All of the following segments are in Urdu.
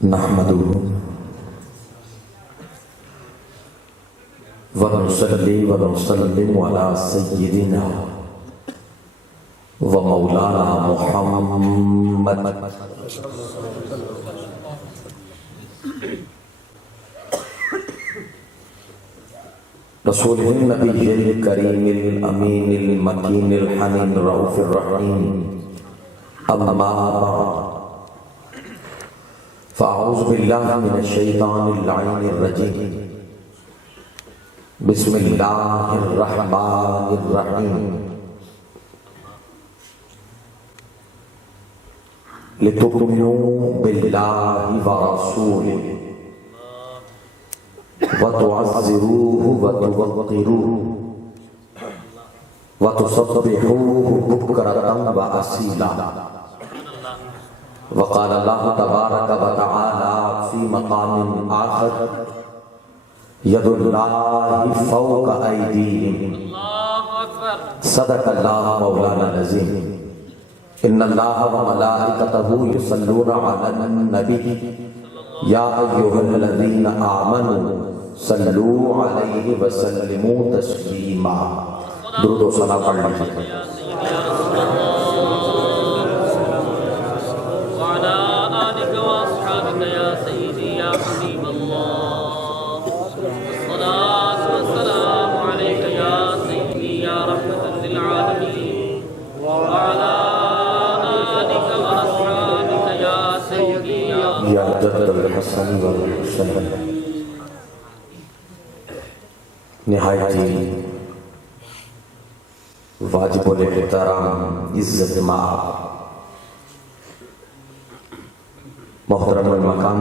نحمده ونصلي ونسلم على سيدنا ومولانا محمد رسول النبي الكريم الأمين المكين الحنين الرؤوف الرحيم أما بعد فأعوذ بالله من الشيطان اللعين الرجيم بسم الله الرحمن الرحيم لتؤمنوا بالله ورسوله وتعزروه وتوقروه وتسبحوه بكرة وأصيلا. وقال الله تبارك وتعالى في مقام آخر يد الله فوق أيديهم صدق الله مولانا العظيم. إن الله وملائكته يصلون على النبي يا أيها الذين آمنوا صلوا عليه وسلموا تسليما. درود و سلام پڑھ لیجیے. وعلى آلك وأصحابك يا سيدي يا حبيب الله الصلاة والسلام عليك يا سيدي يا رحمة للعالمين وعلى آلك وأصحابك يا سيدي یا جد الحسن والحسین. نہایت واجب الاحترام عزت مآب محترم المقام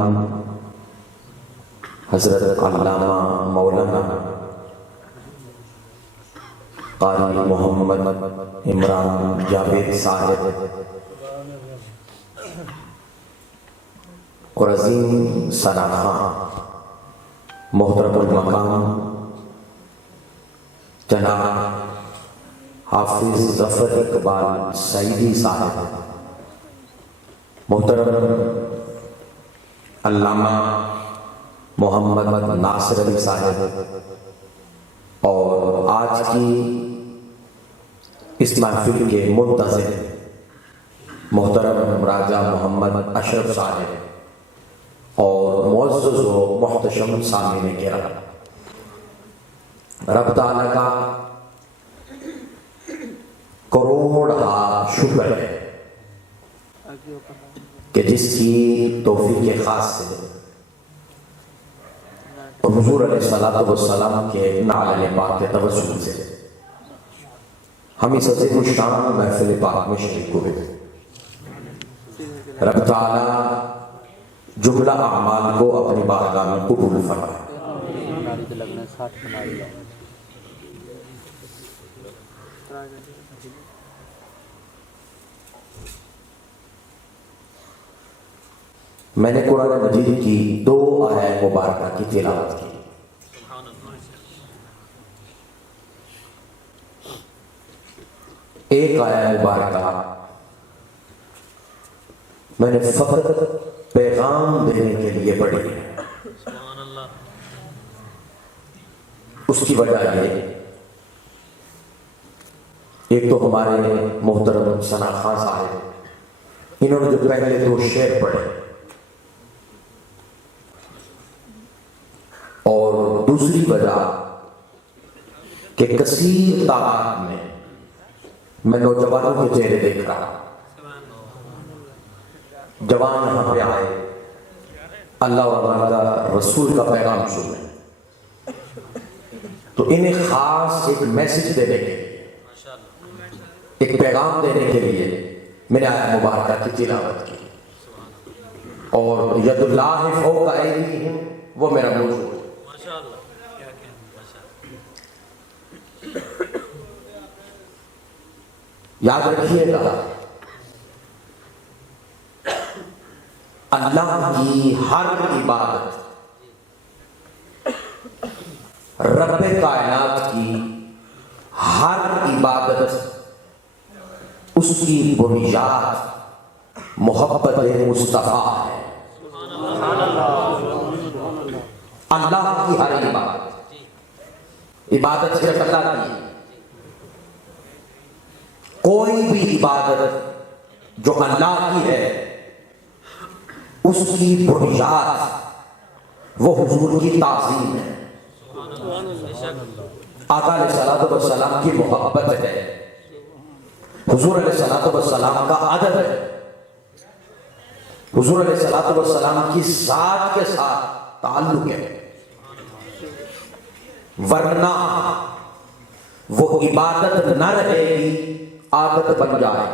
حضرت علامہ مولانا قاری محمد عمران جاوید صاحب اور عظیم سرخان محترم المقام جناب حافظ ظفر اقبال سعیدی صاحب، محترم علامہ محمد ناصر علی صاحب، اور آج کی اس محفل کے منتظر محترم راجہ محمد اشرف صاحب اور معزز و محتشم سامعین کرام، رب تعالیٰ کا کروڑ شکر ہے کہ جس کی توفیق خاص سے اور حضور علیہ السلام کے نعل پاک کے توسل سے ہم اس عظیم الشان محفل پاک میں شریک ہوئے. رب تعالی جملہ اعمال کو اپنی بارگاہ میں قبول فرمائے. میں نے قرآن مجید کی 2 آیات مبارکہ کی تلاوت کی. ایک آیت مبارکہ میں نے فقط پیغام دینے کے لیے پڑھی ہے. اس کی وجہ یہ، ایک تو ہمارے محترم ثنا خان صاحب، انہوں نے جو پہلے 2 شعر پڑھے، اور دوسری وجہ کہ کثیر تعداد میں نوجوانوں کے چہرے دیکھ رہا. جوان یہاں پہ آئے اللہ اور اللہ کا رسول کا پیغام سنیں، تو انہیں خاص ایک میسج دینے کے لیے، ایک پیغام دینے کے لیے میں نے آیت مبارکہ کی تلاوت کی. اور ید اللہ فوق ایدیہم وہ میرا موضوع ہے. یاد رکھیے گا، اللہ کی ہر عبادت، رب کائنات کی ہر عبادت، اس کی بنیاد محبت مصطفیٰ ہے. اللہ کی ہر عبادت صرف اللہ کی ہے. کوئی بھی عبادت جو اللہ کی ہے اس کی بنیاد وہ حضور کی تعظیم ہے، آقا علیہ الصلوۃ والسلام کی محبت ہے، حضور علیہ الصلوۃ والسلام کا ادب ہے، حضور علیہ الصلوۃ والسلام کی ذات کے ساتھ تعلق ہے. ورنہ وہ عبادت نہ رہے گی، عادت بن جائے.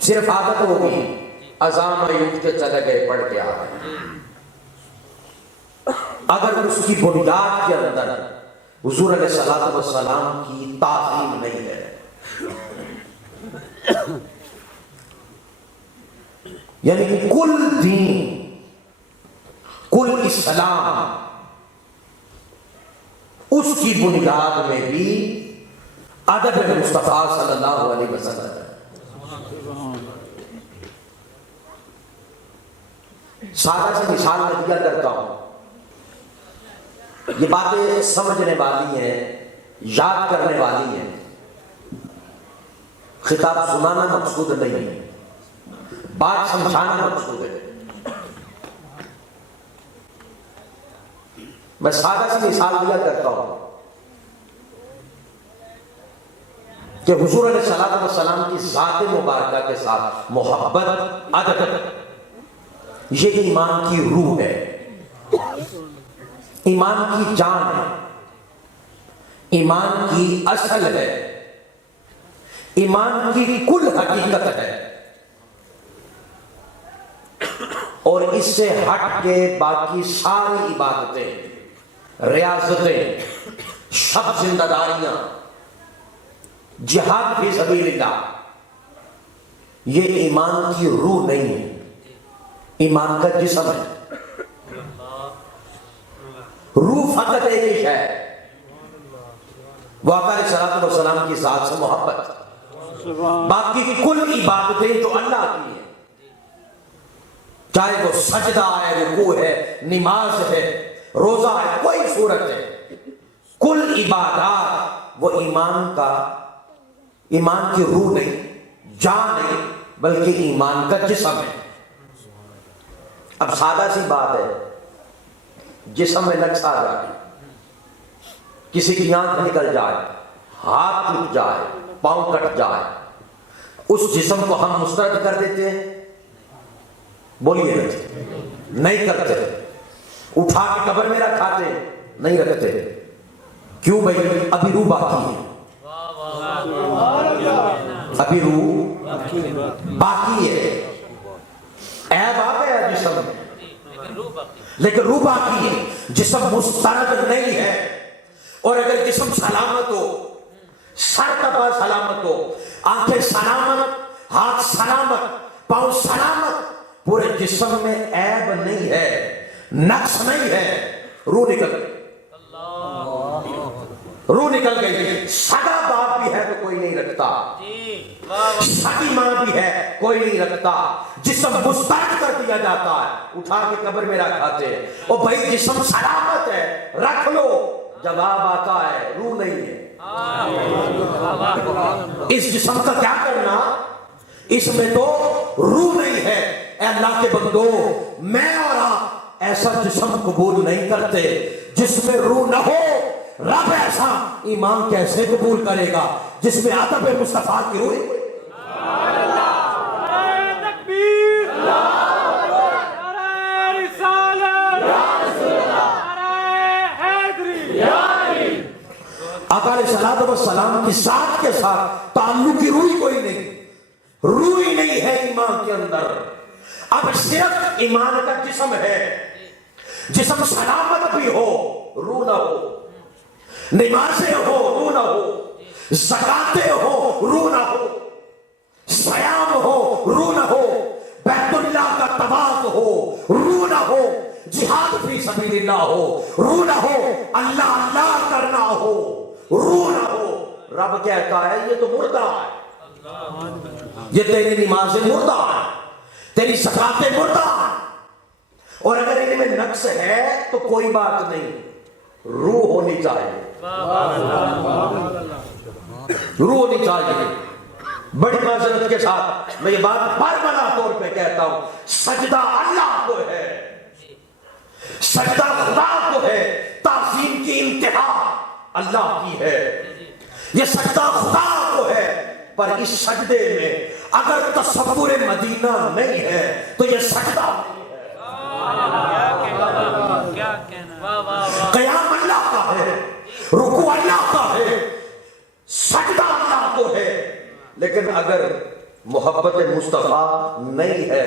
صرف عادت ہوگی، اذان میں اٹھ کے چلے گئے پڑھ کے آ گئے. اگر اس کی بنیاد کے اندر حضور علیہ الصلوۃ والسلام کی تعظیم نہیں ہے، یعنی کہ کل دین، کل اسلام اس کی بنیاد میں بھی ادب مصطفیٰ صلی اللہ علیہ وسلم ہے. سادہ سی مثال میں دیا کرتا ہوں، یہ باتیں سمجھنے والی ہیں، یاد کرنے والی ہیں. خطاب سنانا مقصود نہیں ہے، بات سمجھانا مقصود ہے. میں سادہ سی مثال دیا کرتا ہوں کہ حضور علیہ الصلوۃ والسلام کی ذات مبارکہ کے ساتھ محبت، ادب، یہ ایمان کی روح ہے، ایمان کی جان ہے، ایمان کی اصل ہے، ایمان کی کل حقیقت ہے. اور اس سے ہٹ کے باقی ساری عبادتیں، ریاضتیں، شب زندہ داریاں، جہاد فی سبیل اللہ، یہ ایمان کی روح نہیں ہے، ایمان کا جسم ہے. روح فقط ایک ہی ہے، وہ آقا علیہ الصلوۃ والسلام کی ذات سے محبت. باقی کل عبادتیں تو اللہ کی ہیں، چاہے وہ سجدہ ہے، رکوع ہے، نماز ہے، روزہ ہے، کوئی صورت ہے، کل عبادات وہ ایمان کی روح نہیں، جان نہیں، بلکہ ایمان کا جسم ہے. اب سادہ سی بات ہے، جسم میں نقص آ جائے، کسی کی آنکھ نکل جائے، ہاتھ ٹوٹ جائے، پاؤں کٹ جائے، اس جسم کو ہم مسترد کر دیتے ہیں؟ بولیے نہیں کرتے. اٹھا کے قبر میں رکھاتے؟ نہیں رکھتے. کیوں بھائی؟ ابھی روح باقی ہے، ابھی روح باقی ہے. عیب آ گیا جسم میں لیکن روح باقی ہے. جسم مسترد نہیں ہے. اور اگر جسم سلامت ہو، سر تپا سلامت ہو، آنکھیں سلامت، ہاتھ سلامت، پاؤں سلامت، پورے جسم میں عیب نہیں ہے، نقص نہیں ہے، روح نکل گئی. روح نکل گئی. سگا باپ بھی ہے تو کوئی نہیں رکھتا، سگی ماں بھی ہے کوئی نہیں رکھتا. جسم مسترد کر دیا جاتا ہے، اٹھا کے قبر میں رکھاتے ہیں. اور بھائی جسم سلامت ہے، رکھ لو. جواب آتا ہے روح نہیں ہے. اس جسم کا کیا کرنا؟ اس میں تو روح نہیں ہے. اے اللہ کے بندو، میں اور آپ ایسا جسم قبول نہیں کرتے جس میں روح نہ ہو. رب ایسا ایمان کیسے قبول کرے گا جس میں ادب مصطفیٰ کی روح؟ آقا علیہ الصلوۃ والسلام کی ذات کے ساتھ تعلق کی روح کوئی نہیں، روح ہی نہیں ہے ایمان کے اندر. اب صرف ایمان کا جسم ہے، جسم سلامت بھی ہو، روح نہ ہو، نمازیں ہو، روح نہ ہو، زکاتیں ہو، روح نہ ہو، صیام ہو، روح نہ ہو، بیت اللہ کا طواف ہو، روح نہ ہو، جہاد فی سبیل اللہ ہو، روح نہ ہو، اللہ اللہ کرنا ہو، روح نہ ہو. رب کہتا ہے یہ تو مردہ ہے، یہ تیری نمازیں مردہ ہے، تیری زکاتیں مردہ، اور اگر ان میں نقص ہے تو کوئی بات نہیں، روح ہونی چاہیے، روح ہونی چاہیے۔ بڑی معذرت کے ساتھ میں یہ بات بارملا طور پہ کہتا ہوں، سجدہ اللہ کو ہے، سجدہ خدا کو ہے، تعظیم کی انتہا اللہ کی ہے، یہ سجدہ خدا کو ہے۔ پر اس سجدے میں اگر تصور مدینہ نہیں ہے تو یہ سجدہ نہیں ہے۔ قیام اللہ کا ہے، رکوع اللہ کا ہے، سجدہ اللہ کو ہے، لیکن اگر محبت مصطفیٰ نہیں ہے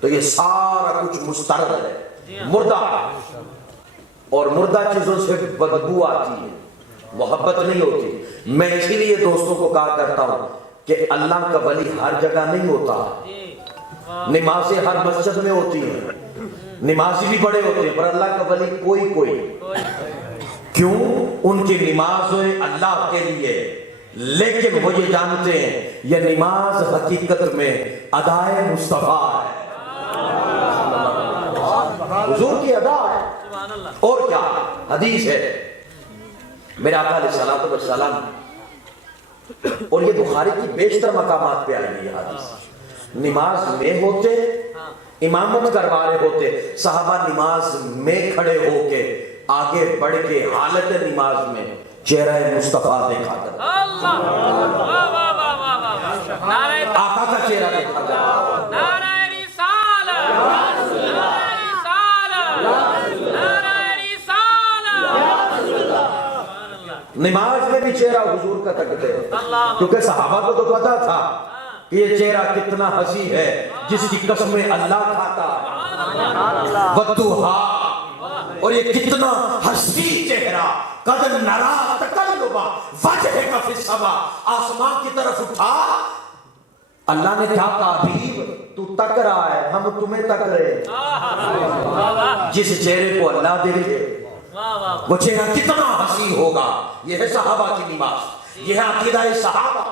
تو یہ سارا کچھ مسترد ہے، مردہ، اور مردہ چیزوں سے بدبو آتی ہے، محبت نہیں ہوتی۔ میں اسی لیے دوستوں کو کہا کرتا ہوں کہ اللہ کا ولی ہر جگہ نہیں ہوتا، نمازیں ہر مسجد میں ہوتی ہیں، نمازی بھی بڑے ہوتے ہیں، پر اللہ کا ولی کوئی کیوں؟ ان کی نماز اللہ کے لیے، لیکن وہ یہ جانتے ہیں یہ نماز حقیقت میں ادائے مصطفیٰ ہے، حضور کی ادا ہے۔ اور کیا حدیث ہے میرے آقا علیہ الصلوۃ والسلام، اور یہ بخاری کی بیشتر مقامات پہ آئی ہے حدیث، نماز میں ہوتے، امامت کروا رہے ہوتے، صحابہ نماز میں کھڑے ہو کے آگے بڑھ کے حالت نماز میں چہرہ مصطفیٰ دیکھا کرتے، آقا کا چہرہ دیکھا کرتے۔ نماز میں بھی چہرہ حضور کا تکتے ہیں، کیونکہ صحابہ کو تو پتا تھا کہ یہ چہرہ کتنا حسین ہے، جس کی قسمیں اللہ کھاتا ہے، وَالضُّحَىٰ، اور یہ کتنا حسین چہرہ، قَدْ نَرَىٰ تَقَلُّبَ وَجْهِكَ فِي السَّمَاءِ، آسمان کی طرف اٹھا، اللہ نے کیا کہا، حبیب تو تک رہا ہے، ہم تمہیں تک رہے ہیں۔ جس چہرے کو اللہ دیکھے وہ چہرہ کتنا حسین ہوگا۔ یہ ہے صحابہ کی نماز، یہ ہے عقیدہ صحابہ۔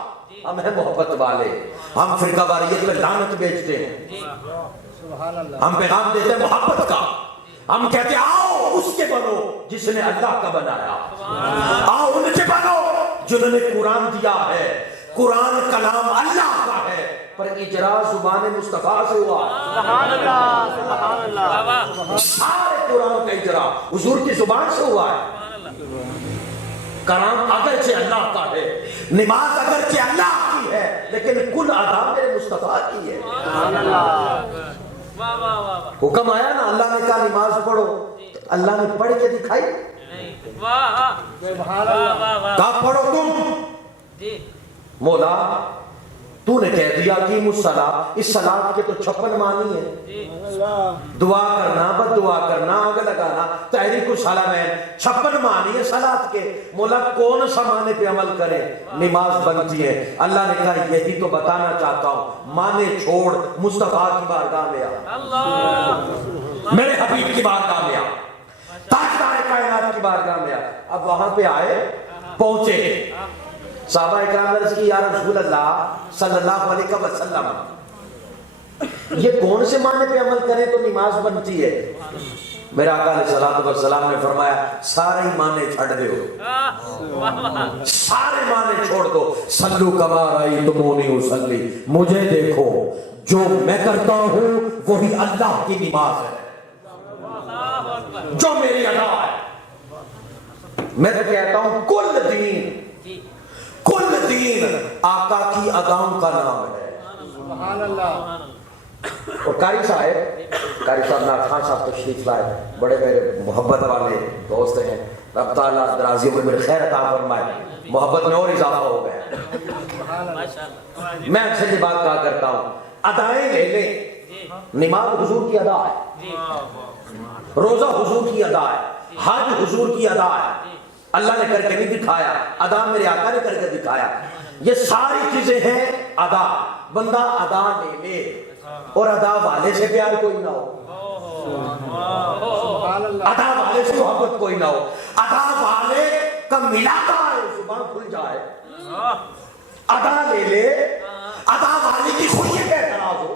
ہم ہیں محبت والے، ہم فرقہ واریت میں لعنت بیچتے ہیں، ہم پیغام دیتے ہیں محبت کا، ہم کہتے ہیں آؤ اس کے بنو جس نے اللہ کا بنایا، آؤ ان کے بنو جنہوں نے قرآن دیا ہے، قرآن کلام اللہ کا ہے، پر اجرا زبان مصطفیٰ سے ہوا۔ سبحان اللہ، سبحان اللہ، سارے قرآن کا اجرا حضور کی زبان سے ہوا ہے۔ کلام اگرچہ اللہ کا ہے، نماز اگرچہ اللہ کی ہے، لیکن کل ادا میرے مصطفیٰ کی ہے۔ حکم آیا نا، اللہ نے کہا نماز پڑھو، تو اللہ نے پڑھ کے دکھائی، کہا پڑھو تم، مولا تو نے کہہ دیا کہ الصلاۃ، اس صلاۃ کے تو 56 معنی ہیں، دعا کرنا، بد دعا کرنا، آگ لگانا، تحریک الصلاۃ، 56 معنی ہے صلاۃ کے، مولا کون سا معنی پہ عمل کرے، نماز بنتی ہے۔ اللہ نے کہا یہی تو بتانا چاہتا ہوں، معنی چھوڑ، مصطفیٰ کی بارگاہ میں آ، میرے حبیب کی بارگاہ میں آ، تاجدار کائنات کی بارگاہ میں آ۔ اب وہاں پہ آئے، پہنچے، صحابہ اکرام نے عرض کی یا رسول اللہ صلی اللہ علیہ وسلم، یہ کون سے معنی پہ عمل کریں تو نماز بنتی ہے؟ میرا آقا علیہ الصلوۃ والسلام نے فرمایا سارے معنی چھڑ دو، سارے معنی چھوڑ دو، صلو کما رأیتمونی اصلی، مجھے دیکھو، جو میں کرتا ہوں وہی اللہ کی نماز ہے، جو میری ادا ہے۔ میں تو کہتا ہوں کل دین، کل دین آقا کی اداؤں کا نام ہے۔ سبحان اللہ۔ اور قاری صاحب نعت خان صاحب تشریف لائے، بڑے میرے محبت والے دوست ہیں، رب تعالیٰ درازیوں میں میرے خیر عطا فرمائے، محبت میں اور اضافہ ہو گیا۔ میں اکثر یہ بات کہا کرتا ہوں، ادائیں لے لیں، نماز حضور کی ادا ہے، روزہ حضور کی ادا ہے، حج حضور کی ادا ہے، اللہ نے کر کے نہیں دکھایا، ادا میرے آقا نے کر کے دکھایا، یہ ساری چیزیں ہیں ادا۔ بندہ ادا لے لے اور ادا والے سے پیار کوئی نہ ہو، ادا والے سے محبت کوئی نہ ہو، ادا والے کا ملاقہ ہے، زبان کھل جائے، ادا لے لے، ادا والے کی خوشی کا اعتراض ہو،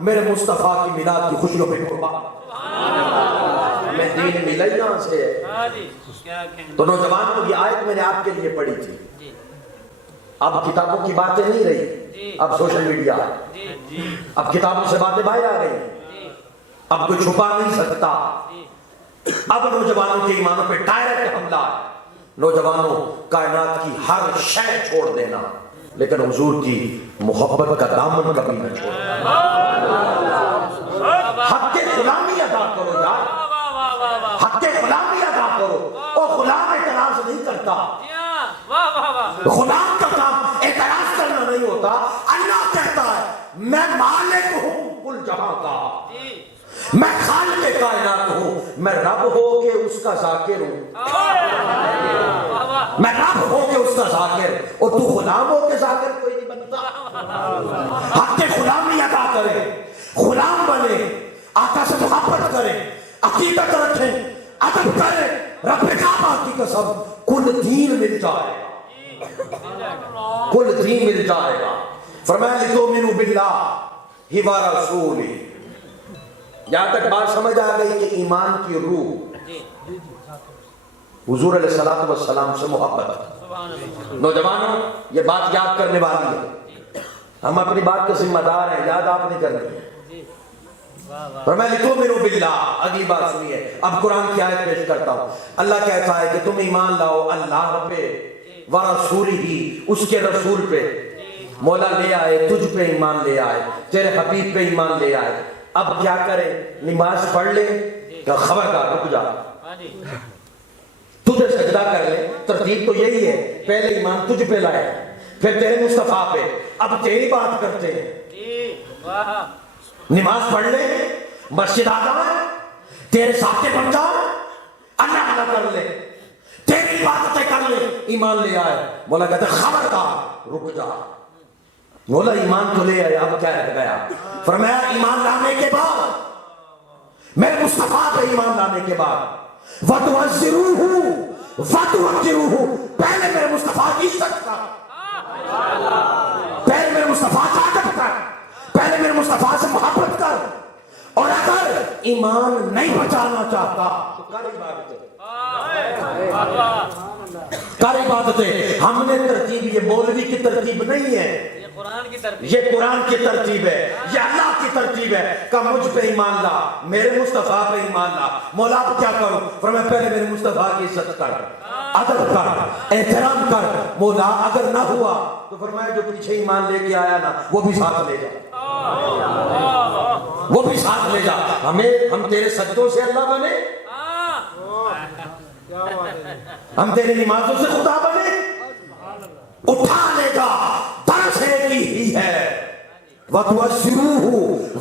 میرے مصطفیٰ کی میلاد کی خوشیوں پہ قربان. میں دین ملا ہی یہاں سے ہے. تو نوجوانوں کی آیت میں نے آپ کے لیے پڑھی تھی. اب کتابوں کی باتیں نہیں رہی, اب سوشل میڈیا ہے. اب کتابوں سے باتیں باہر آ گئی, اب کوئی چھپا نہیں سکتا. اب نوجوانوں کے ایمانوں پہ ڈائریکٹ حملہ ہے. نوجوانوں کائنات کی ہر شے چھوڑ دینا, لیکن حضور کی محبت کا دامن کبھی نہ چھوڑنا. حق غلامی ادا کرو یار, حق غلامی ادا کرو. اور غلام اعتراض نہیں کرتا, غلام کا کام اعتراض کرنا نہیں ہوتا. اللہ کہتا ہے میں مالک ہوں کل جہاں کا, میں خالق کائنات ہوں, میں رب ہو کے اس کا ذاکر ہوں. میں رب ہو کے اس کا ذاکر, اور تو غلام ہو کے ذاکر کوئی نہیں بنتا. حق غلامی ادا کرے, غلام بنے, آقا سے محبت کرے, عقیدت رکھیں, ادب کرے. رب کعبہ کی قسم کل دین مل جائے گا, کل دین مل جائے گا. فرمایا لِتُؤْمِنُوا بِاللَّهِ وَرَسُولِهِ. یہاں تک بات سمجھ آ گئی کہ ایمان کی روح حضور علیہ السلام سے محبت. نوجوانوں یہ بات یاد کرنے والی ہے, ہم اپنی بات کے ذمہ دار ہیں, یاد آپ نہیں کرنی. فرمایا لِتُؤْمِنُوا بِاللَّهِ. اگلی بات سنیے, اب قرآن کی آیت پیش کرتا ہوں. اللہ کہتا ہے کہ تم ایمان لاؤ اللہ پہ, وَرَسُولِهِ, اس کے رسول پہ. مولا لے آئے, تجھ پہ ایمان لے آئے, تیرے حبیب پہ ایمان لے آئے. اب کیا کریں, نماز پڑھ لیں, خبردار رک جا, تجھے سجدہ کر لیں. ترتیب تو یہی ہے, پہلے ایمان تجھ پہ لائے, پھر تیرے مصطفیٰ پہ. اب تیری بات کرتے ہیں, نماز پڑھ لیں, مسجد آ جائے, تیرے ساتھ بن جائے, اللہ اللہ کر لے, تیری باتیں کر لے, ایمان لے آئے. مولا کہتے خبردار رک جا. مولا ایمان تو لے آئے, اب کیا رہ گیا. فرمایا ایمان لانے کے بعد, میرے مصطفیٰ پہ ایمان لانے کے بعد, وَتُعَزِّرُوهُ وَتُوَقِّرُوهُ, پہلے میرے مصطفیٰ کی عزت کر, پہلے میرے مصطفیٰ کا ادب کر, پہلے میرے مصطفیٰ سے محبت کر. اور اگر ایمان نہیں بچانا چاہتا تو کر عبادتیں, کر عبادتیں. ہم نے ترتیب, یہ مولوی کی ترتیب نہیں ہے, یہ قرآن کی ترتیب ہے, یہ اللہ کی ترتیب ہے. کہ مجھ پہ ایمان لا, میرے مصطفیٰ پہ ایمان لا. مولا اب کیا کروں؟ فرمایا پہلے میرے مصطفیٰ کی عزت کر, ادب کر, احترام کر. مولا اگر نہ ہوا تو فرمایا جو پیچھے ایمان لے کے آیا نا وہ بھی ساتھ لے جا, وہ بھی ساتھ لے جا. ہم تیرے سجدوں سے اللہ بنے, ہم تیری نمازوں سے خدا بنے. اٹھا لے گا, درس ایک ہی ہے. وَتُعَزِّرُوهُ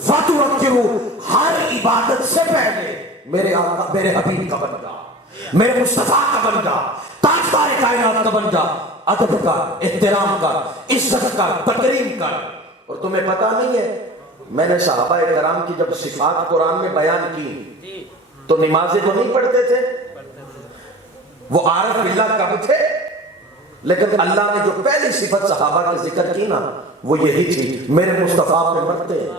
وَتُوَقِّرُوهُ, ہر عبادت سے پہلے میرے آقا, میرے حبیب کا بن جا, میرے مصطفیٰ کا بن جا, تاجدار کائنات کا بن جا. ادب کر, احترام کر, عزت کر, تکریم کر. اور تمہیں پتا نہیں ہے, میں نے صحابہ کرام کی جب صفات قرآن میں بیان کی تو نمازیں تو نہیں پڑھتے تھے, وہ عارف باللہ کب تھے, لیکن اللہ نے جو پہلی صفت صحابہ کی ذکر کی نا وہ یہی تھی, میرے مصطفیٰ پہ مرتے ہیں.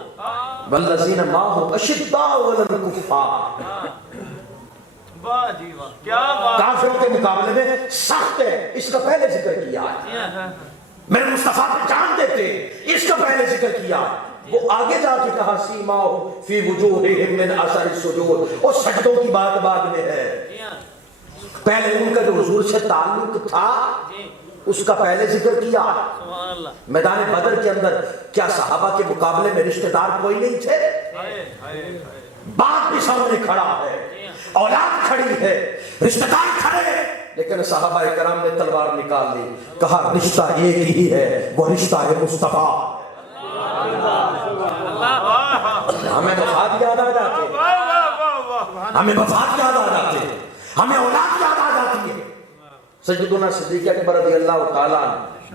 والذین معہ اشداء علی الکفار, کافروں کے مقابلے میں سخت ہے, اس کا پہلے ذکر کیا ہے. میرے مصطفیٰ پہ جان دیتے, اس کا پہلے ذکر کیا. وہ آگے جا کے کہا سیماہم فی وجوہہم من اثر السجود, اور سجدوں کی بات بعد میں ہے. پہلے ان کا جو حضور سے تعلق تھا اس کا پہلے ذکر کیا. میدان بدر کے اندر کیا صحابہ کے مقابلے میں رشتہ دار کوئی نہیں تھے؟ باپ بھی سامنے کھڑا ہے, اولاد کھڑی ہے, رشتہ دار کھڑے ہیں, لیکن صحابہ کرام نے تلوار نکال لی, کہا رشتہ ایک ہی ہے, وہ رشتہ ہے مصطفیٰ. ہمیں وفات یاد آ جاتے, ہمیں وفات یاد آ جاتے, ہمیں اولاد یاد آ جاتی ہے. سیدنا صدیق اکبر رضی اللہ تعالیٰ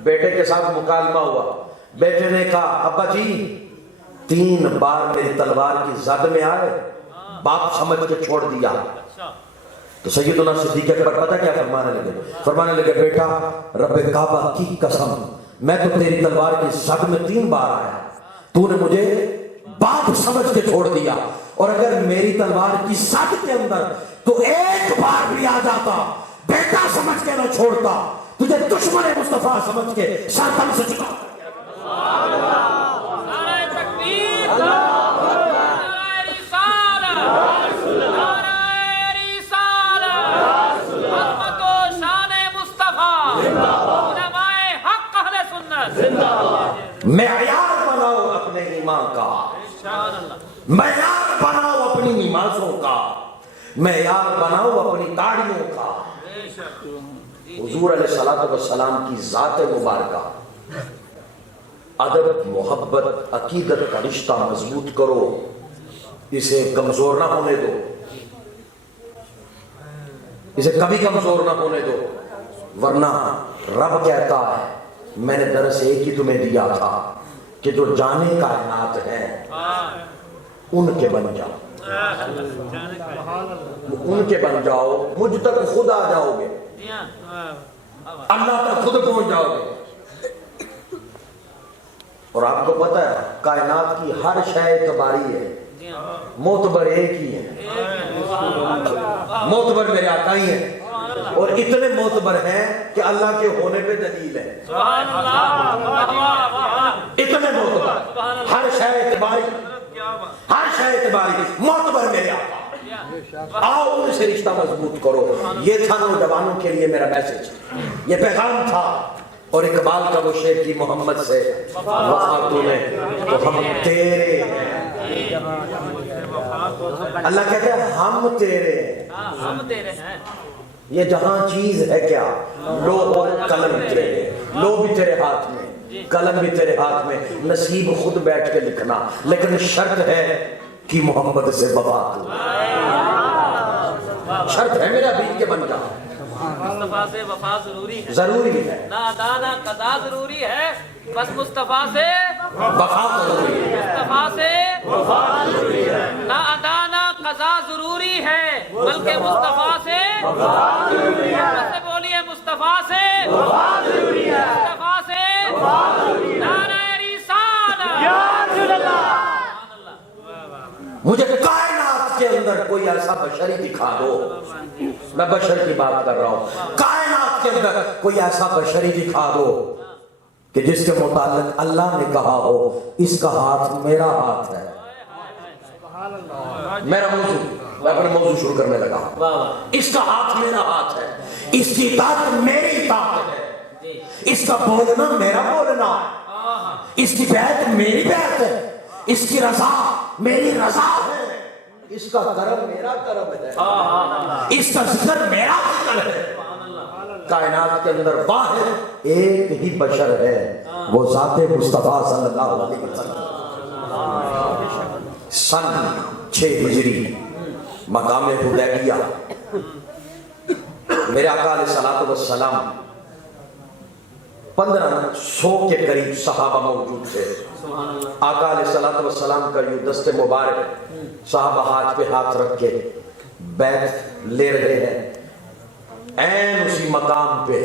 بیٹے کے ساتھ مکالمہ ہوا, بیٹے نے کہا ابا جی 3 بار میری تلوار کی زد میں آئے, باپ سمجھ کے چھوڑ دیا. تو سیدنا صدیق اکبر پتہ کیا فرمانے لگے بیٹا رب کعبہ کی قسم, میں تو تیری تلوار کی زد میں 3 بار آیا, تو نے مجھے باپ سمجھ کے چھوڑ دیا، اور اگر میری تلوار کی سٹ کے اندر تو ایک بار بھی آ جاتا، بیٹا سمجھ کے نہ چھوڑتا، تجھے دشمن مصطفیٰ سمجھ کے سر تن سے جھکا۔ نعرہ تکبیر، نعرہ رسالہ، نعرہ رسالہ، عظمت و شان مصطفیٰ، علماء حق اہل سنت، معیار بناؤ اپنے ایمان کا، معیار بناؤ اپنی نمازوں کا، معیار بناؤ اپنی داڑھیوں کا۔ حضور علیہ السلام کی ذات مبارکہ، ادب، محبت، عقیدت کا رشتہ مضبوط کرو، اسے کمزور نہ ہونے دو، اسے کبھی کمزور نہ ہونے دو، ورنہ رب کہتا ہے میں نے درس ایک ہی تمہیں دیا تھا کہ جو جانے کائنات ہیں ان کے بن جاؤ، ان کے بن جاؤ، مجھ تک خود آ جاؤ گے، اللہ تک خود پہنچ جاؤ گے۔ اور آپ کو پتہ ہے کائنات کی ہر شے اعتباری ہے، معتبر ایک ہی ہے، معتبر میرے آقا ہی ہیں، اور اتنے معتبر ہیں کہ اللہ کے ہونے پہ دلیل ہے، اتنے معتبر، ہر شے اعتباری، ہر شے اعتباری، معتبر میرے آقا۔ آؤ ان سے رشتہ مضبوط کرو۔ یہ تھا نوجوانوں کے لیے میرا میسج، یہ پیغام تھا۔ اور اقبال کا وہ شعر کی محمد سے وفا تمہیں تو ہم تیرے ہیں، اللہ کہتے ہیں ہم تیرے ہیں، ہم تیرے ہیں، یہ جہاں چیز ہے کیا، لو اور قلم تیرے، لو بھی تیرے ہاتھ میں، قلم بھی تیرے ہاتھ میں، نصیب خود بیٹھ کے لکھنا، لیکن شرط ہے کہ محمد سے وفا شرط ہے میرا بیت کے بن جا، مصطفیٰ سے وفا ضروری ہے، ضروری ہے، نہ ادا نہ قضا ضروری ہے، بس مصطفیٰ سے وفا ضروری ہے، مصطفیٰ سے وفا ضروری ہے، نہ ادا نہ قضا ضروری ہے، بلکہ مصطفیٰ سے وفا ضروری ہے، بس بولیے مصطفیٰ سے وفا ضروری ہے، مصطفیٰ سے وفا ضروری ہے، نعرہ رسالہ، یا رسول اللہ، مجھے کائنات کے اندر کوئی ایسا بشری دکھا دو، میں بشر کی بات کر رہا ہوں، کائنات کے اندر کوئی ایسا بشری دکھا دو کہ جس کے متعلق اللہ نے کہا ہو اس کا ہاتھ میرا ہاتھ ہے، میرا موضوع، میں اپنا موضوع شروع کرنے لگا، اس کا ہاتھ میرا ہاتھ ہے، اس کی اطاعت میری اطاعت ہے، اس کا بولنا میرا بولنا ہے، اس کی بیعت میری بیعت ہے، اس کی رضا میری رضا ہے، اس کا کرم میرا کرم ہے، اس کا ذکر میرا ذکر ہے۔ کائنات کے اندر واحد ایک ہی بشر ہے، وہ ذات مصطفیٰ صلی اللہ علیہ وسلم۔ سن 6 ہجری مقام حدیبیہ، میرے آقا علیہ الصلوۃ والسلام 1500 کے قریب صحابہ موجود تھے۔ آقا علیہ الصلوۃ والسلام کا یوں دست مبارک صحابہ ہاتھ پہ ہاتھ رکھ کے بیعت لے رہے ہیں، عین اسی مقام پہ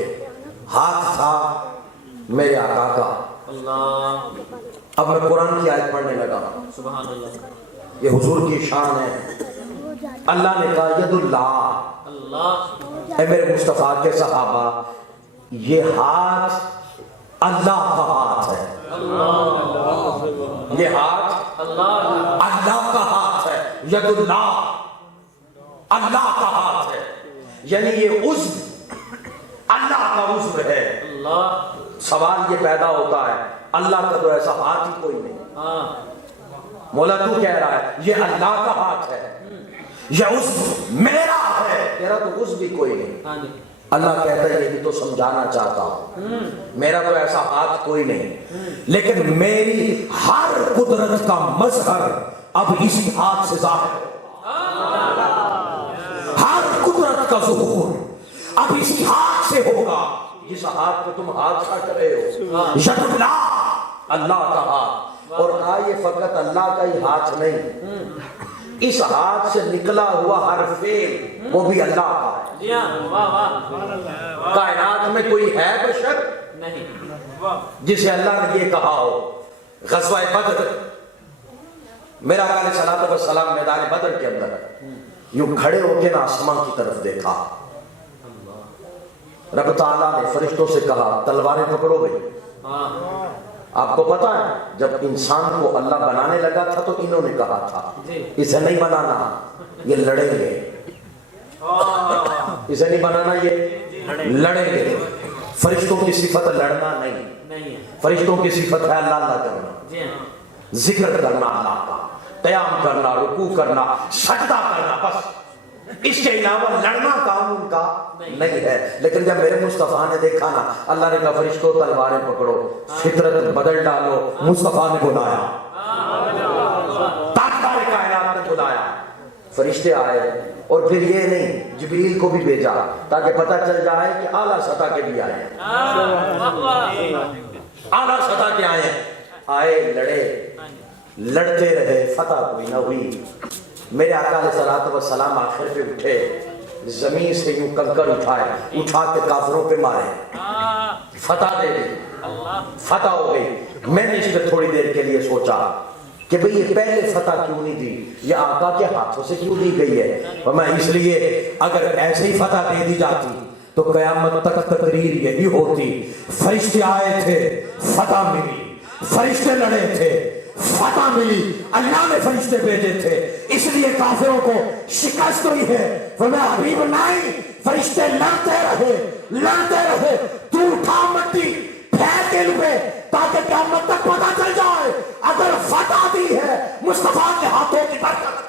ہاتھ تھا میرے آقا کا۔ اب میں قرآن کی آیت پڑھنے لگا، سبحان اللہ، یہ حضور کی شان ہے۔ اللہ نے کہا ید اللہ، اللہ، اے میرے مصطفیٰ کے صحابہ یہ ہاتھ اللہ کا ہاتھ ہے، یہ ہاتھ اللہ کا ہاتھ ہے، ید اللہ اللہ کا ہاتھ ہے، یعنی یہ عضو اللہ کا عضو ہے۔ سوال یہ پیدا ہوتا ہے اللہ کا تو ایسا ہاتھ ہی کوئی نہیں، مولا تو کہہ رہا ہے یہ اللہ کا ہاتھ ہے، یہ عضو میرا ہے، تیرا تو عضو بھی کوئی نہیں۔ اللہ کہتا ہے یہ بھی تو سمجھانا چاہتا ہوں، میرا تو ایسا ہاتھ کوئی نہیں، لیکن میری ہر قدرت کا مظہر اب اسی ہاتھ سے ظاہر ہے، ہر قدرت کا ظہور اب اسی ہاتھ سے ہوگا جس ہاتھ کو تم ہاتھ کر رہے ہو، ید اللہ اللہ کا ہاتھ۔ اور یہ فقط اللہ کا ہی ہاتھ نہیں، اس ہاتھ سے نکلا ہوا ہر فعل وہ بھی اللہ کا ہے۔ کائنات میں کوئی ہے بشر نہیں جسے اللہ نے یہ کہا ہو۔ غزوہ بدر میرا آقا علیہ الصلوۃ والسلام میدان بدر کے اندر یوں کھڑے ہو کے نا آسمان کی طرف دیکھا. رب تعالیٰ نے فرشتوں سے کہا تلواریں پکڑو بھائی. آپ کو پتا ہے جب انسان کو اللہ بنانے لگا تھا تو انہوں نے کہا تھا اسے نہیں بنانا یہ لڑیں گے, اسے نہیں بنانا یہ لڑیں گے. فرشتوں کی صفت لڑنا نہیں, فرشتوں کی صفت ہے اللہ اللہ کرنا, ذکر کرنا اللہ کا, قیام کرنا, رکوع کرنا, سجدہ کرنا, بس اس کے علاوہ لڑنا کام ان کا نہیں ہے. لیکن جب میرے مصطفیٰ نے دیکھا نا, اللہ نے کہا فرشتوں تلواریں پکڑو, فطرت بدل ڈالو. مصطفیٰ نے بلایا, تاجدار کائنات نے بلایا, فرشتے آئے. اور پھر یہ نہیں, جبریل کو بھی بھیجا تاکہ پتہ چل جائے کہ اعلیٰ سطح کے بھی آئے, اعلیٰ سطح کے آئے, لڑے, لڑتے رہے, فتح کوئی نہ ہوئی. میرے آقا علیہ الصلوۃ والسلام آخر پہ اٹھے, زمین سے یوں کنکر اٹھائے, اٹھا کے کافروں پہ مارے, فتح دے دی, فتح ہو گئی. میں نے اس پہ تھوڑی دیر کے لیے سوچا کہ بھئی یہ پہلے فتح کیوں نہیں دی, یہ آقا کے ہاتھوں سے کیوں دی گئی ہے؟ اور میں اس لیے اگر ایسے ہی فتح دے دی جاتی تو قیامت تک تقریر یہی ہوتی, فرشتے آئے تھے فتح ملی, فرشتے لڑے تھے فتح ملی, اللہ نے فرشتے بھیجے تھے, اس لیے کافروں کو شکست ہوئی ہے. فرمایا حبیب نہیں, فرشتے لڑتے رہے, تو اٹھا مٹی پھینک دل پہ تاکہ قیامت تک پتہ چل جائے اگر فتح دی ہے مصطفیٰ کے ہاتھوں کی برکت.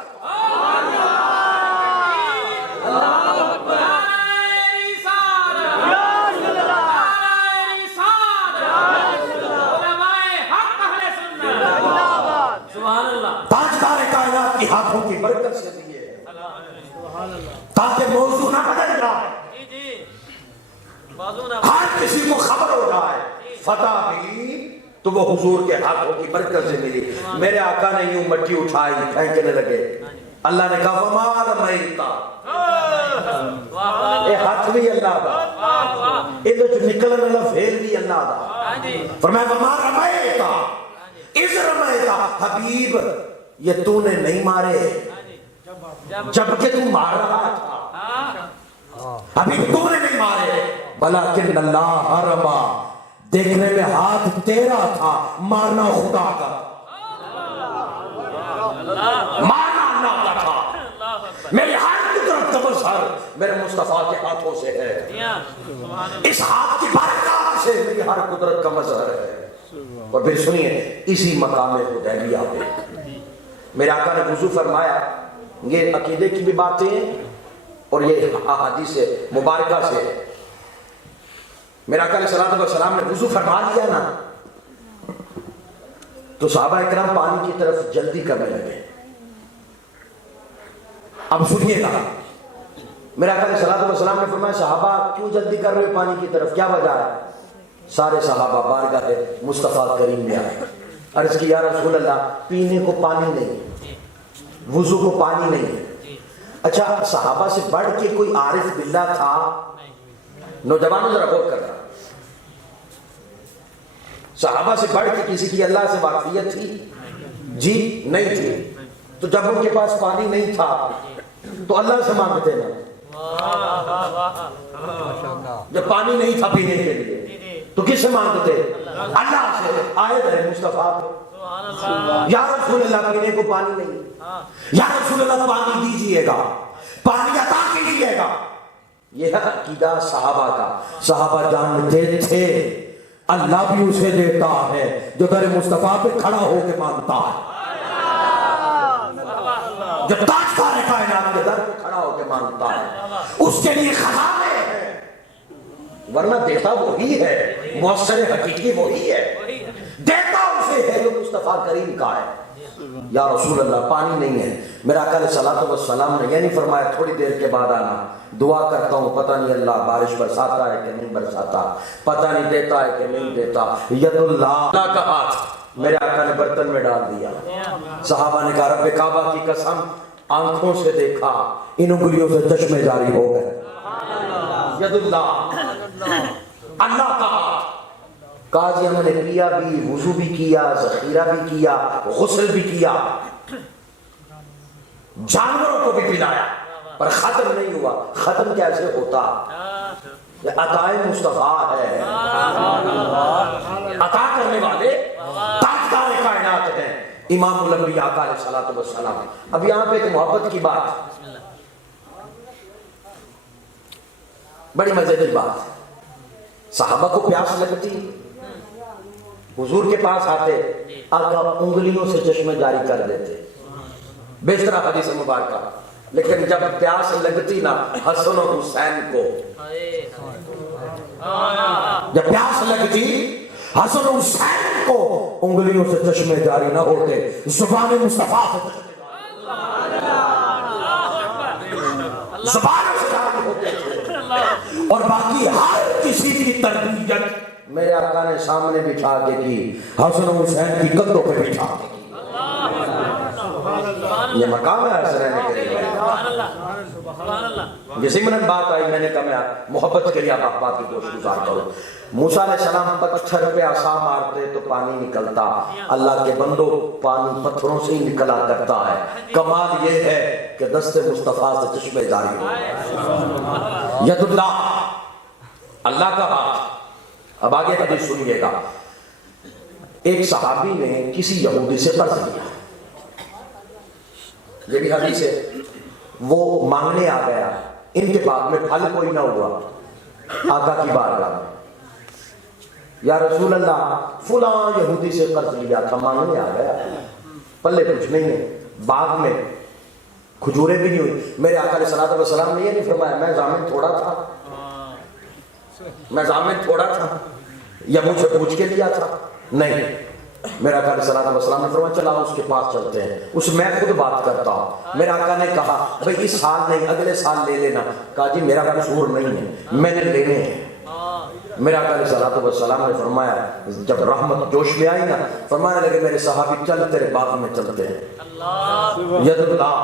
تاجدار کائنات کی ہاتھوں کی برکت سے دیے تاکہ موضوع نہ بدل جائے, ہر کسی کو خبر ہو جائے فتح بھی تو وہ حضور کے ہاتھوں کی برکت سے ملی. میرے آقا نے یوں مٹی اٹھائی, پھینکنے لگے, اللہ نے کہا وما رمیتا, اے ہاتھ بھی اللہ دا, اے جو نکلن والا پھیل بھی اللہ دا. فرمایا وما رمیتا اذ رمیتا, حبیب یہ تو نے نہیں مارے جبکہ تو مار رہا تھا, حبیب تو نے نہیں مارے, بلکہ اللہ رما, دیکھنے میں ہاتھ تیرا تھا, مارنا خدا کا, مارنا اللہ کا تھا. میری ہر قدرت کا مظہر میرے مصطفیٰ کے ہاتھوں سے ہے, اس ہاتھ کی برکات سے میری ہر قدرت کا مظہر ہے. اور پھر سنیے اسی مقام حدیبیہ پہ میرے آقا نے وضو فرمایا. یہ عقیدے کی بھی باتیں اور یہ احادیث مبارکہ سے. میرے آقا علیہ الصلوۃ والسلام نے وضو فرما لیا نا تو صحابہ اکرام پانی کی طرف جلدی کرنے لگے. اب سنیے گا, میرے آقا علیہ الصلوۃ والسلام نے فرمایا صحابہ کیوں جلدی کر رہے ہو پانی کی طرف, کیا وجہ ہے؟ سارے صحابہ بارگاہ مصطفیٰ کریم میں آئے, عرض کی یا رسول اللہ پینے کو پانی نہیں, وضو کو پانی نہیں. اچھا صحابہ سے بڑھ کے کوئی عارف باللہ تھا؟ نوجوانوں ذرا غور کر رہا, صحابہ سے بڑھ کے کسی کی اللہ سے واقفیت تھی؟ جی نہیں تھی. تو جب ان کے پاس پانی نہیں تھا تو اللہ سے مانگتے نا, جب پانی نہیں تھا پینے کے لیے تو کس سے مانگتے؟ اللہ سے. آئے تھے مصطفیٰ یا رسول اللہ پینے کو پانی نہیں, یا رسول اللہ پانی دیجئے گا, پانی عطا کیجئے گا. یہ ہے عقیدہ صحابہ کا. صحابہ جانتے تھے اللہ بھی اسے دیتا ہے جو در مصطفیٰ پہ کھڑا ہو کے مانگتا ہے, جو تاجدار کائنات کے در پہ کھڑا ہو کے مانگتا ہے اس کے لیے خزانے ہیں, ورنہ دیتا وہی ہے, مؤثر حقیقی وہی ہے, دیتا اسے ہے جو مصطفیٰ کریم کا ہے. یا رسول اللہ پانی نہیں ہے. میرا آقا علیہ الصلوۃ والسلام نے یہ نہیں فرمایا تھوڑی دیر کے بعد آنا, دعا کرتا ہوں پتہ نہیں اللہ بارش برساتا ہے کہ نہیں برساتا, پتہ نہیں دیتا ہے کہ نہیں دیتا. ید اللہ کا ہاتھ میرے آقا نے برتن میں ڈال دیا. صحابہ نے کہا رب کعبہ کی قسم آنکھوں سے دیکھا, ان انگلیوں سے چشمے جاری ہو گئے. ید اللہ, اللہ کا ہاتھ. کہا جی ہم نے پیا بھی, وضو بھی کیا, ذخیرہ بھی کیا, غسل بھی کیا, جانوروں کو بھی پلایا پر ختم نہیں ہوا. ختم کیسے ہوتا؟ یہ عطائے مصطفیٰ ہے. عطا کرنے والے تاجدار کائنات ہیں امام الانبیاء علیہ الصلوۃ والسلام. اب یہاں پہ ایک محبت کی بات, بڑی مزے کی بات. صحابہ کو پیاس لگتی, حضور کے پاس آتے, آقا انگلیوں سے چشمے جاری کر دیتے, بہتر حدیث مبارکہ. لیکن جب پیاس لگتی نا حسن و حسین کو, جب پیاس لگتی حسن و حسین کو, انگلیوں سے چشمے جاری نہ ہوتے, زبان مصطفیٰ سے زبان سے جاری ہوتے تھے. اور باقی ہر کسی کی تربیت میرے آقا نے سامنے بٹھا کے کی, حسن و حسین کی کندھوں پہ بٹھا کے کی. یہ مقام ہے حسنین کے لیے. یہ ضمن بات آئی, میں نے کہا میں محبت کے لیے آپ بات کی کوشش گزار کروں. موسیٰ علیہ السلام پتھر پہ عصا مارتے تو پانی نکلتا. اللہ کے بندو پانی پتھروں سے ہی نکلا کرتا ہے. کمال یہ ہے کہ دست مصطفیٰ سے چشمے جاری ہو. ید اللہ, اللہ کا ہاتھ. اب آگے حدیث سنیے گا. ایک صحابی نے کسی یہودی سے قرض لیا, یہ بھی حدیث ہے. وہ مانگنے آ گیا, انتفاق میں پھل کوئی نہ ہوا. آقا کی بارگاہ میں, یا رسول اللہ فلاں یہودی سے قرض لیا تھا, مانگنے آ گیا, پلے کچھ نہیں ہے, باغ میں کھجوریں بھی نہیں ہوئی. میرے آقا علیہ الصلوۃ والسلام نے یہ نہیں فرمایا میں ضامن تھوڑا تھا, میں ضامن تھوڑا تھا, یا مجھ سے پوچھ کے لیا تھا. نہیں, میرا آقا علیہ الصلوۃ والسلام نے فرمایا چلا اس کے پاس چلتے ہیں, اس میں خود بات کرتا ہوں. میرا آقا نے کہا بھئی اس سال نہیں اگلے سال لے لینا. کہا جی میرا قصور نہیں ہے, میں نے لینے ہیں. میرا آقا علیہ الصلوۃ والسلام نے فرمایا جب رحمت جوش میں آئی نا, فرمانے لگے میرے صحابی چل تیرے باغ میں چلتے ہیں. ید اللہ,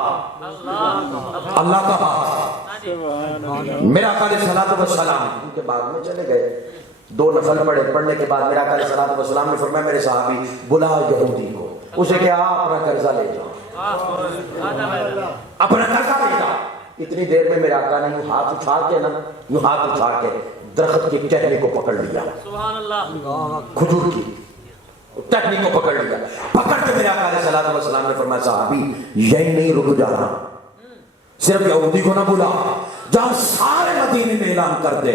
اللہ کا ہاتھ. میرا آقا علیہ الصلوۃ والسلام ان کے باغ میں چلے گئے. 2 نفل پڑھے, پڑھنے کے بعد میرا آقا علیہ الصلوۃ والسلام نے فرمایا میرے صحابی بلا یہودی کو, اسے کہ اپنا قرضہ لے جاؤ, اپنا قرضہ لے جاؤ. اتنی دیر میں میرے آقا نے یوں ہاتھ اٹھا کے نا, یوں ہاتھ اٹھا کے درخت کی ٹہنی کو پکڑ لیا, کھجور کی ٹہنی کو پکڑ لیا. پکڑ کے میرے آقا علیہ الصلوۃ والسلام نے فرمایا صحابی یہی نہیں رک جانا, صرف یہودی کو نہ بلا, جہاں سارے مدینے میں اعلان کر دے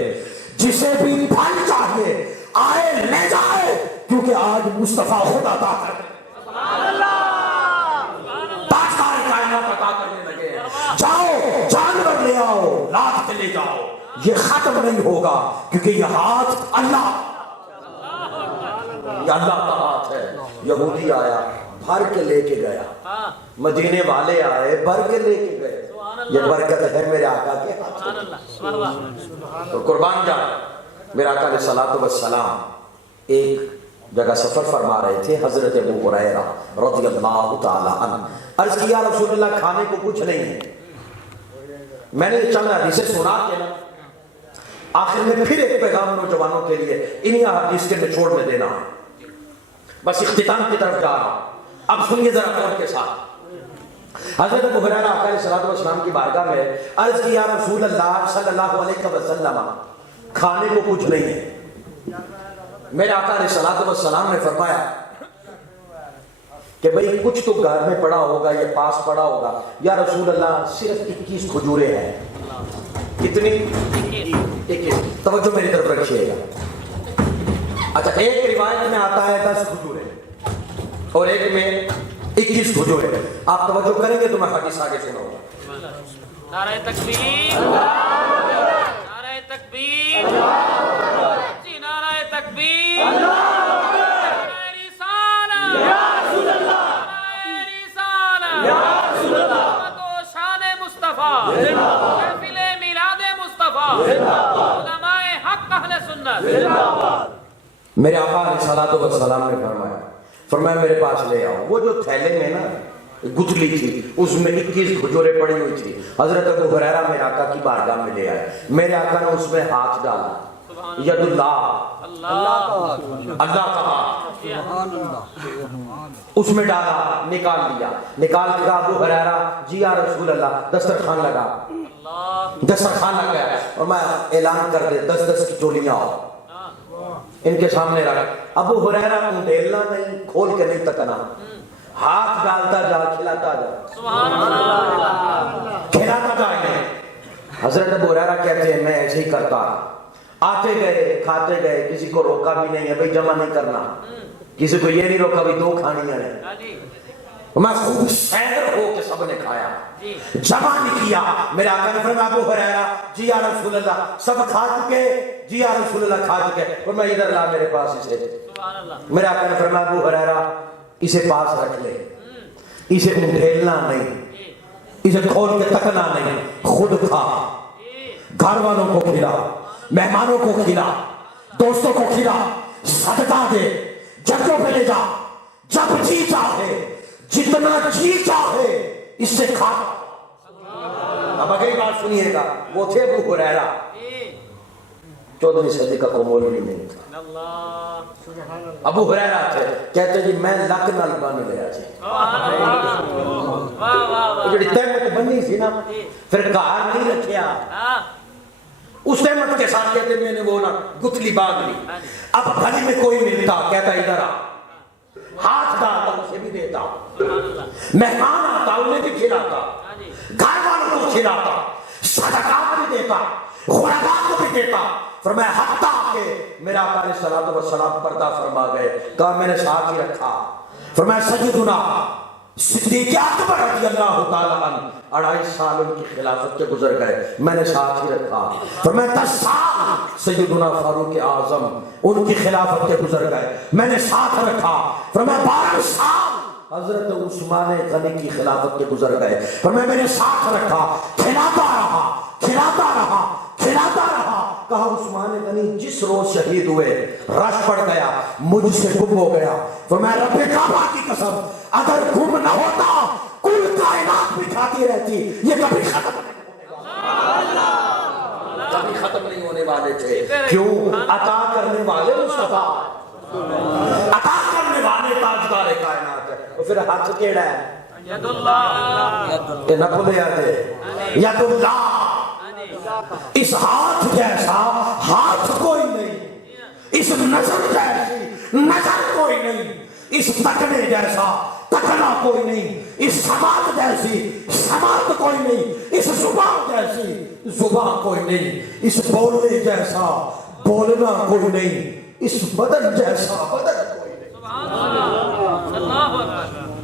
جسے بھی پھل چاہیے آئے لے جائے, کیونکہ آج مصطفیٰ خود عطا کر تاجدار کائنات عطا کرنے لگے ہیں. جاؤ جانور لے آؤ, لاد کے لے جاؤ. یہ ختم نہیں ہوگا کیونکہ یہ ہاتھ اللہ, یہ اللہ کا ہاتھ ہے. یہودی آیا بھر کے لے کے گیا, مدینے والے آئے بھر کے لے کے گئے. یہ برکت ہے میرے آقا کے ہاتھ. تو قربان جا, میرے آقا علیہ الصلوۃ والسلام ایک جگہ سفر فرما رہے تھے. حضرت ابو ہریرہ رضی اللہ تعالی عنہ عرض کیا رسول اللہ کھانے کو کچھ نہیں ہے. میں نے چند حدیثیں سنا کے نا آخر میں پھر ایک پیغام نوجوانوں کے لیے انہی حدیث کے نچوڑ میں دینا, بس اختتام کی طرف جا رہا ہوں. اب سنیے ذرا غور کے ساتھ. حضرت ابو ہریرہ آقا علیہ الصلوۃ والسلام کی بارگاہ میں عرض کی یا رسول اللہ صلی اللہ علیہ وسلم کھانے کو کچھ نہیں ہے. میرے آقا علیہ الصلوۃ والسلام نے فرمایا کہ بھئی کچھ تو گھر میں پڑا ہوگا یا پاس پڑا ہوگا. یا رسول اللہ صرف 21 کھجوریں ہیں. کتنی؟ 21. توجہ میری طرف رکھیے گا. اچھا, ایک روایت میں آتا ہے 10 کھجوریں اور ایک میں 21 کھجوریں. آپ توجہ کریں گے تو میں حدیث آگے سناؤں گا. نعرہ تکبیر, نعرہ تکبیر, نعرہ تکبیر, نعرہ رسالت, یا رسول اللہ, نعرہ رسالت, یا رسول اللہ, تو شان مصطفیٰ, محفل میلاد مصطفیٰ, علماء حق اہل سنت. میرے آقا علیہ الصلوۃ والسلام نے فرمایا میرے پاس لے آؤ. وہ جو تھیلے میں نا گتلی تھی اس میں 21 کھجوریں پڑی ہوئی تھی. حضرت ابو ہریرہ میرے آقا کی بارگاہ میں لے آئے. میرے آقا نے اس میں ہاتھ ڈالا. ید اللہ, اللہ کا ہاتھ. اس میں ڈالا، نکال لیا، نکال کے کہا ابو ہریرہ جی یا رسول اللہ، دسترخوان لگا، دسترخوان لگ گیا اور میں اعلان کر دے 10 کی چولیاں ہو ان کے سامنے رکھ۔ ابو ہریرہ ڈھیلنا نہیں، کھول کے نہیں تکنا، ہاتھ ڈالتا جا، کھلاتا جا، کھلاتا جا انہیں۔ حضرت ابو ہریرہ کہتے ہیں میں ایسے ہی کرتا، آتے گئے کھاتے گئے، کسی کو روکا بھی نہیں ہے بھئی جمع نہیں کرنا، کسی کو یہ نہیں روکا بھی 2 کھانی ہے، میں خوب سیر ہو کے سب نے کھایا، جمع نہیں کیا۔ میرے آقا نے فرمایا ابو ہریرہ جی یا رسول اللہ، سب کھا چکے؟ جی یا رسول اللہ کھا چکے۔ اور میں ادھر لا میرے پاس اسے، میرے آقا نے فرمایا ابو ہریرہ اسے پاس رکھ لے، اسے ڈھیلنا نہیں، اسے کھول کے تکنا نہیں، خود کھا، گھر والوں کو کھلا، مہمانوں کو کھلا، دوستوں کو کھلا، صدقہ دے، جگہوں پہ لے جا، جب جی چاہے، جتنا جی چاہے اس سے کھا۔ اب اگلی بات سنیے گا، وہ تھے ابو ہریرہ، 14ویں صدی کا کوئی مولوی نہیں تھا، ابو ہریرہ تھے، کہتے جی میں لک نال بن لیا جی، جڑی تہمت بنی سی نا پھر گھر نہیں رکھیا، اس تہمت کے ساتھ کہتے میں نے وہ نا گتلی باندھ لی، اب گلی میں کوئی ملتا کہتا ادھر آ، ہاتھ ڈالتا اسے بھی دیتا، مہمان آتا انہیں بھی کھلاتا، گھر والوں کو کھلاتا، صدقات بھی دیتا، غرباء کو بھی دیتا۔ فرمایا حتیٰ کہ میرا آقا علیہ الصلوۃ والسلام پردہ فرما گئے، کہا میں نے ساتھ ہی رکھا۔ فرمایا سیدنا صدیق اکبر رضی اللہ تعالیٰ عنہ 2.5 سال ان کی خلافت کے گزر گئے، میں نے ساتھ ہی رکھا۔ فرمایا 10 سال سیدنا فاروق اعظم ان کی خلافت کے گزر گئے، میں نے ساتھ رکھا۔ فرمایا 12 سال حضرت عثمان غنی کی خلافت کے گزر گئے، فرمایا میں نے ساتھ رکھا، کھلاتا رہا، کھلاتا رہا، کھلاتا رہا۔ کہا عثمان غنی جس روز شہید ہوئے رش پڑ گیا، مجھ سے گم ہو گیا۔ فرمایا رب کعبہ کی قسم اگر گم نہ ہوتا کل کائنات بھی کھاتی رہتی، یہ کبھی ختم نہیں ہونے والے تھے۔ کیوں؟ عطا کرنے والے مصطفیٰ، عطا کرنے والے تاجدار کائنات ہے۔ اور پھر ہاتھ کیڑا ہے؟ ید اللہ، یہ نہ بھولے آتے، ید اللہ، اس ہاتھ جیسا ہاتھ کوئی نہیں، اس نظر جیسی نظر کوئی نہیں، اس تکنے جیسا تکنا کوئی نہیں، اس سماعت جیسی سماعت کوئی نہیں، اس زبان جیسی زبان کوئی نہیں، اس بولنے جیسا بولنا کوئی نہیں، اس بدن جیسا بدن کوئی نہیں،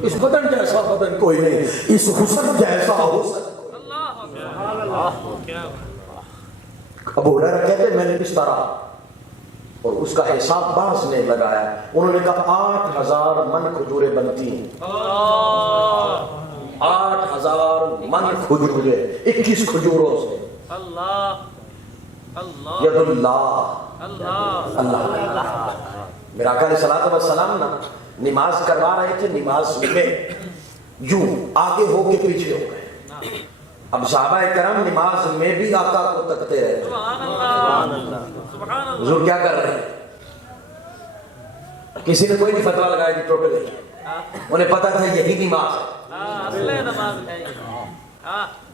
اس بدن جیسا بدن کوئی نہیں، اس حسن جیسا حسن۔ ابو ہریرہ کہتے میں نے بستر اور اس کا حساب باز نے لگایا، انہوں نے کہا 8000 من کھجوریں بنتی ہیں، 8000 من کھجوریں 21 کھجوروں سے۔ ید اللہ، اللہ۔ میرا آقا علیہ الصلوۃ والسلام نا نماز کروا رہے تھے، نماز میں یوں آگے ہو کے پیچھے ہو گئے۔ اب صحابہ کرام نماز میں بھی آقا کو تکتے رہتے، حضور کیا کر رہے ہیں؟ کسی نے کوئی نہیں فتویٰ لگایا کہ ٹوٹ گئی، انہیں پتا تھا یہی نماز ہے۔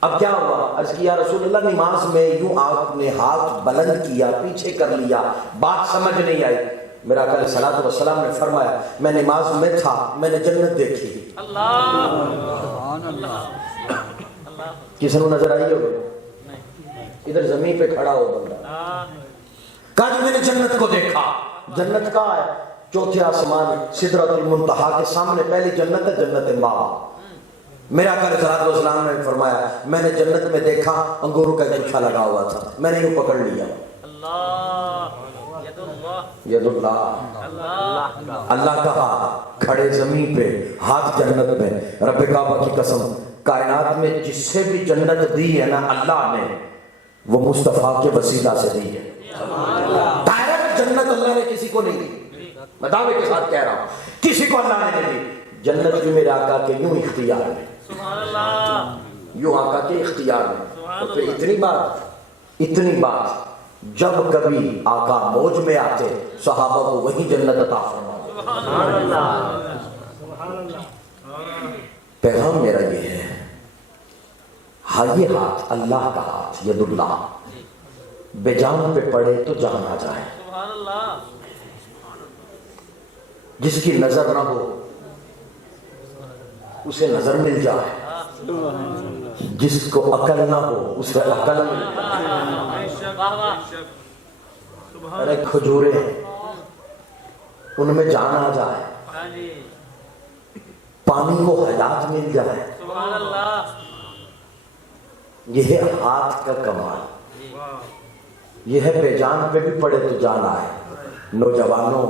اب کیا ہوا؟ عرض کیا رسول اللہ نماز میں یوں آپ نے ہاتھ بلند کیا، پیچھے کر لیا، بات سمجھ نہیں آئی۔ میرا آقا علیہ الصلوۃ والسلام نے فرمایا میں نماز میں تھا، میں نے جنت دیکھی۔ کسی نے نظر آئی ہوگی؟ ادھر زمین پہ کھڑا ہو بندہ، کہا جی میں نے جنت کو دیکھا۔ جنت کہاں ہے؟ 4تھے آسمان سدرۃ المنتہا کے سامنے پہلی جنت ہے، جنت ماوا۔ میرا آقا علیہ الصلوۃ والسلام نے فرمایا میں نے جنت میں دیکھا انگوروں کا گچھا لگا ہوا تھا، میں نے یوں پکڑ لیا۔ ید اللہ، اللہ کہا کھڑے زمین پہ ہاتھ جنت میں، رب کعبہ کی قسم کائنات میں جس سے بھی جنت دی ہے نا اللہ نے، وہ مصطفیٰ کے وسیلہ سے دی ہے۔ ڈائریکٹ جنت اللہ نے کسی کو نہیں دی، میں دعوے کے ساتھ کہہ رہا ہوں کسی کو اللہ نے نہیں دی۔ جنت بھی میرے آقا کے یوں اختیار میں، یوں آقا کے اختیار میں۔ تو پھر اتنی بات جب کبھی آقا موج میں آتے صحابہ کو وہی جنت عطا فرماتے۔ پیغام میرا یہ ہے، ہاں یہ ہاتھ اللہ کا ہاتھ، ید اللہ، بے جان پہ پڑے تو جان آ جائے، جس کی نظر نہ ہو اسے نظر مل جائے، جس کو عقل نہ ہو اسے عقل مل جائے۔ ارے کھجورے ان میں جان آ جائے، پانی کو حیات مل جائے، یہ ہے ہاتھ کا کمال، یہ ہے بے جان پہ بھی پڑے تو جان آئے۔ نوجوانوں،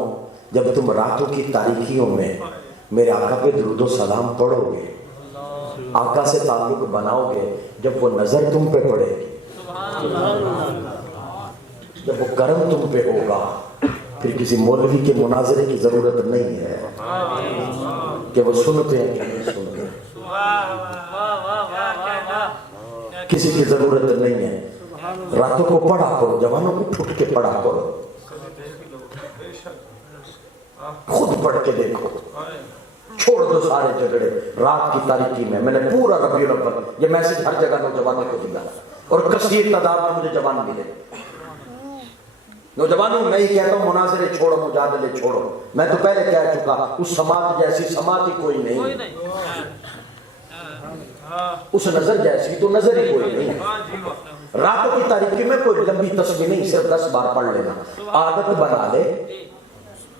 جب تم راتوں کی تاریکیوں میں میرے آقا پہ درود و سلام پڑھو گے، آقا سے تعلق بناؤ گے، جب وہ نظر تم پہ پڑے گی، جب وہ کرم تم پہ ہوگا، پھر کسی مولوی کے مناظرے کی ضرورت نہیں ہے کہ وہ سنتے ہیں کہ نہیں سنتے، کسی کی ضرورت نہیں ہے۔ راتوں کو پڑھا کرو، جوانوں کو اٹھ کے پڑھا کرو، خود پڑھ کے دیکھو، چھوڑ دو سارے جھگڑے۔ رات کی تاریکی میں نے پورا ربیع الاول یہ میسج ہر جگہ نوجوانوں کو دیا، اور کثیر تعداد میں مجھے جوان ملے۔ نوجوانوں میں ہی کہتا ہوں مناظرے چھوڑو، مجادلے چھوڑو، میں تو پہلے کہہ چکا، اس سماعت جیسی سماعت ہی کوئی نہیں، اس نظر جیسی تو نظر ہی کوئی نہیں۔ راتوں کی تاریکی میں کوئی لمبی تسبیح نہیں، صرف 10 بار پڑھ لینا، عادت بنا لے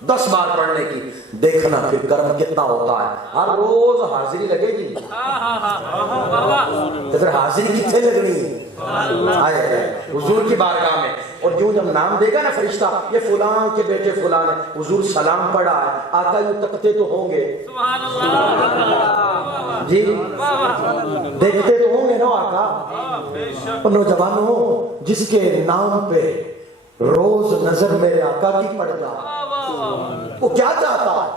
10 بار پڑھنے کی، دیکھنا پھر کرم کتنا ہوتا ہے۔ ہر روز حاضری لگے گی تو پھر حاضری کتنے لگنی آئے حضور کی بارگاہ میں، اور جو جب نام دے گا نا فرشتہ، یہ فلاں کے بیٹے فلاں ہے، حضور سلام پڑھا ہے، آقا یوں تکتے تو ہوں گے جی، دیکھتے تو ہوں گے نا آقا۔ اور نوجوانوں، جس کے نام پہ روز نظر میرے آقا کی پڑ جائے، وہ کیا چاہتا ہے؟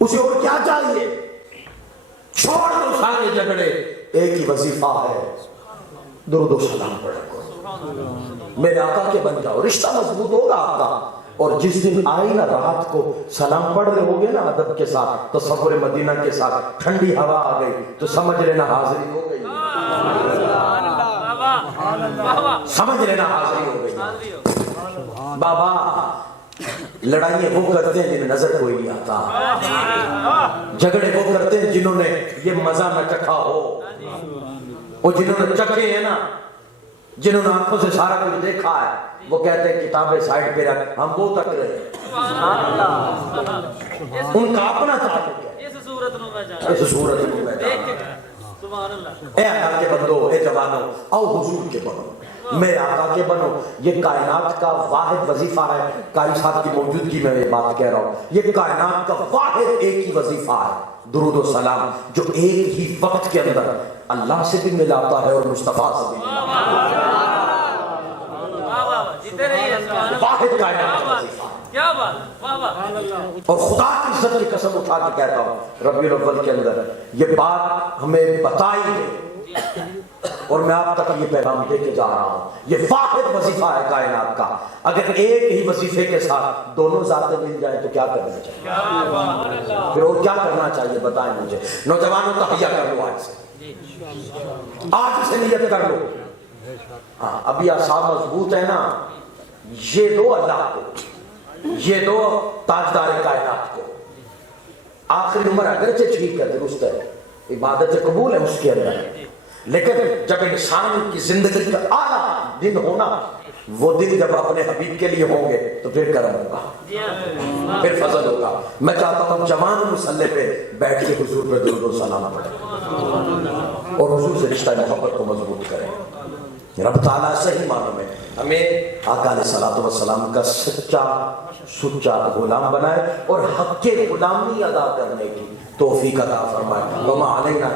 اسے اور کیا چاہیے؟ چھوڑ دو سارے جھگڑے، ایک ہی وظیفہ ہے، درود و سلام پڑھو، میرے آقا کے بن جاؤ، رشتہ مضبوط ہوگا آپ کا۔ اور جس دن آئی نا رات کو سلام پڑھ رہے ہوگے نا ادب کے ساتھ، تصور مدینہ کے ساتھ، ٹھنڈی ہوا آ گئی تو سمجھ لینا حاضری ہو گئی، سمجھ لینا حاضری ہو گئی۔ بابا لڑائیاں وہ کرتے ہیں جنہیں نظر کوئی نہیں آتا، جھگڑے وہ کرتے ہیں جنہوں نے یہ مزہ نہ چکھا ہو، وہ جنہوں نے چکھے ہیں نا، جنہوں نے آنکھوں سے سارا کچھ دیکھا ہے، وہ کہتے ہیں کتابیں سائڈ پہ رکھ، ہم وہ تک رہے ہیں، ان کا اپنا تعلق ہے، اس صورت میں اے اللہ کے بندو، اے جوانوں، آؤ حضور کے بنو، میرے آقا کے بنو۔ یہ کائنات کا واحد وظیفہ ہے، قاری صاحب کی موجودگی میں یہ بات کہہ رہا ہوں، یہ کائنات کا واحد ایک ہی وظیفہ ہے، درود و سلام، جو ایک ہی وقت کے اندر اللہ سے بھی ملاتا ہے اور مصطفیٰ سے بھی ملاتا ہے، واحد کائنات کا وظیفہ۔ اور خدا کی عزت کی قسم اٹھا کے کہتا ہوں، ربیع الاول کے اندر یہ بات ہمیں بتائی ہے، اور میں آپ تک یہ پیغام دے کے جا رہا ہوں، یہ واحد وظیفہ ہے کائنات کا۔ اگر ایک ہی وظیفے کے ساتھ دونوں ذاتیں مل جائیں تو کیا کرنا چاہیے؟ پھر اور کیا کرنا چاہیے بتائیں مجھے۔ نوجوانوں تہیا کر لو، آج سے، آج سے نیت کر لو۔ ہاں ابھی اعصاب مضبوط ہے نا، یہ دو اللہ کو، یہ دو تاجدار کائنات کو، آخری عمر اگرچہ ٹھیک ہے، درست ہے، عبادت قبول ہے اس کے اندر، لیکن جب انسان کی زندگی کا اعلیٰ دن ہونا، وہ دن جب اپنے حبیب کے لیے ہوں گے تو پھر کرم ہوگا، پھر فضل ہوگا۔ میں چاہتا ہوں جوان مصلی پہ بیٹھ کے حضور پہ درود و سلام پڑھیں اور حضور سے رشتہ محبت کو مضبوط کریں۔ رب تعالیٰ صحیح معنوں میں ہمیں آقا علیہ الصلوۃ والسلام کا سچا غلام بنائے اور حق غلامی ادا کرنے کی توفیق عطا فرمائے۔ وما علینا